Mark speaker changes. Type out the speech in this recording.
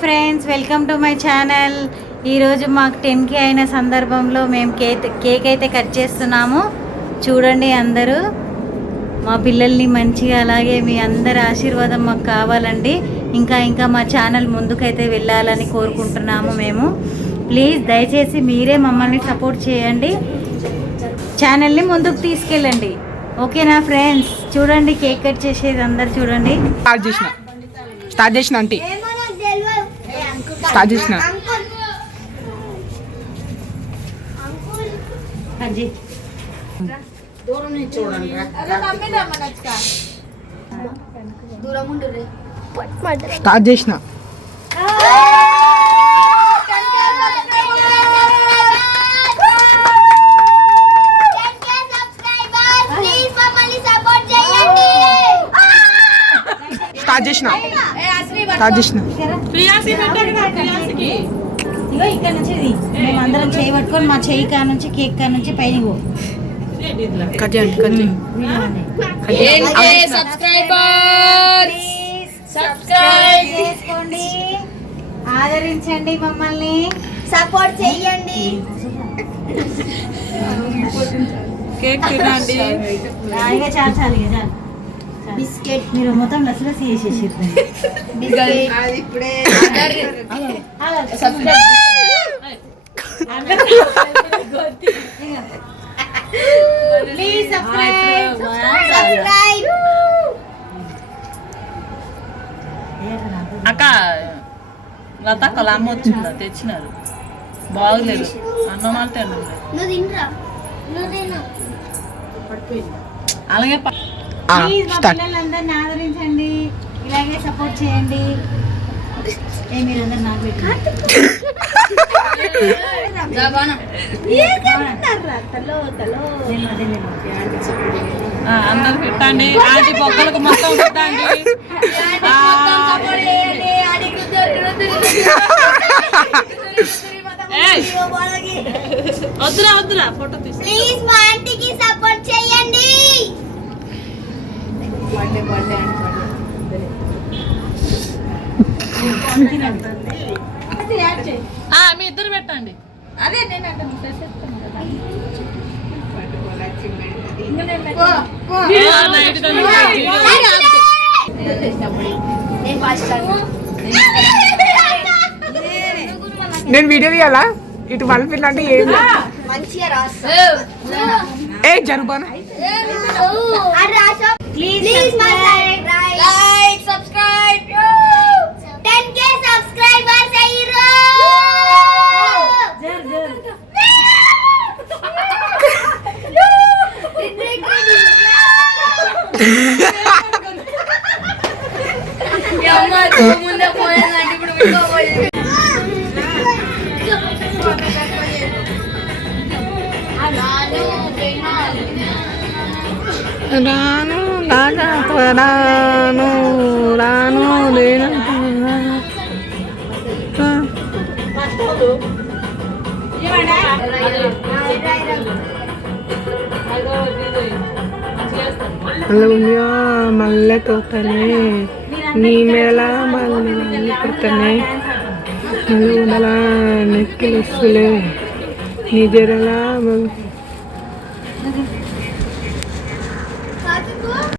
Speaker 1: Friends welcome to my channel ఈరోజు మాకు టెన్కి అయిన సందర్భంలో మేము కేక్ కేక్ అయితే కట్ చేస్తున్నాము. చూడండి అందరూ. మా పిల్లల్ని మంచిగా అలాగే మీ అందరి ఆశీర్వాదం మాకు కావాలండి. ఇంకా ఇంకా మా ఛానల్ ముందుకైతే వెళ్ళాలని కోరుకుంటున్నాము మేము. ప్లీజ్ దయచేసి మీరే మమ్మల్ని సపోర్ట్ చేయండి. ఛానల్ని ముందుకు తీసుకెళ్ళండి. ఓకేనా ఫ్రెండ్స్ చూడండి కేక్ కట్ చేసేది అందరు చూడండి.
Speaker 2: స్టార్ట్ చేసిన. స్టార్ట్ చేసిన అంటే స్టార్ట్ చేసిన. స్టార్ట్ చేసిన. స్టార్ట్ చేసిన. స్టార్ట్ చేసిన
Speaker 1: ఇగో ఇక్కడ నుంచి ఇది. మేము అందరం చేయి పట్టుకొని మా చేయి కా నుంచి కేక్ కా నుంచి పైన పో.
Speaker 2: కట్ చేయండి కట్ చేయండి.
Speaker 1: సబ్స్క్రైబ్. చేసుకోండి. ఆదరించండి మమ్మల్ని.
Speaker 3: సపోర్ట్ చెయ్యండి.
Speaker 2: కేక్ తినండి.
Speaker 1: ఆ, ఇక చాలు చాలు ఇక చాలు.
Speaker 3: బిస్కెట్
Speaker 1: మీరు మొత్తం లసి లసి చేసేసి ప్లీజ్ సబ్స్క్రైబ్.
Speaker 3: సబ్స్క్రైబ్.
Speaker 4: అక్క లత కలామ వచ్చిందా? తెచ్చినారు. బాగలేదు. అన్నం
Speaker 3: తిను.
Speaker 4: అలాగే
Speaker 2: స్టార్ట్
Speaker 1: పిల్లలందరిని ఆదరించండి. ఇలాగే సపోర్ట్ చేయండి. ఏ మీరందరు నాకు
Speaker 4: అందరు పెట్టండి. బొక్కలకు మొత్తం పెట్టండి. వద్దురా వద్దురా ఫోటో తీసు
Speaker 3: ప్లీజ్ మా ఆంటీకి సపోర్ట్ చేయండి
Speaker 4: ఆ, మీ ఇద్దరు పెట్టండి. అదే నేను అంటే
Speaker 3: నేను ఫస్ట్
Speaker 2: నేను వీడియో తీయాలా? ఇటు మలిపిల్ల అంటే ఏం.
Speaker 3: మంచిగా రాస్తా.
Speaker 2: ఏ జరుబాను
Speaker 3: అది రాసా
Speaker 1: please
Speaker 3: please
Speaker 1: subscribe
Speaker 3: like subscribe 10k subscribers అయ్యారు
Speaker 1: జర్ జర్
Speaker 3: ముందే పోయిందంటే ఇప్పుడు విడిపోయింది
Speaker 2: రాను రాగా రాను రాను నేను అల్లగా మల్లె తోతనే నీ మేళ మల్లె మల్లె కొట్టనే నెక్కిలు వస్తులే నీ జరలా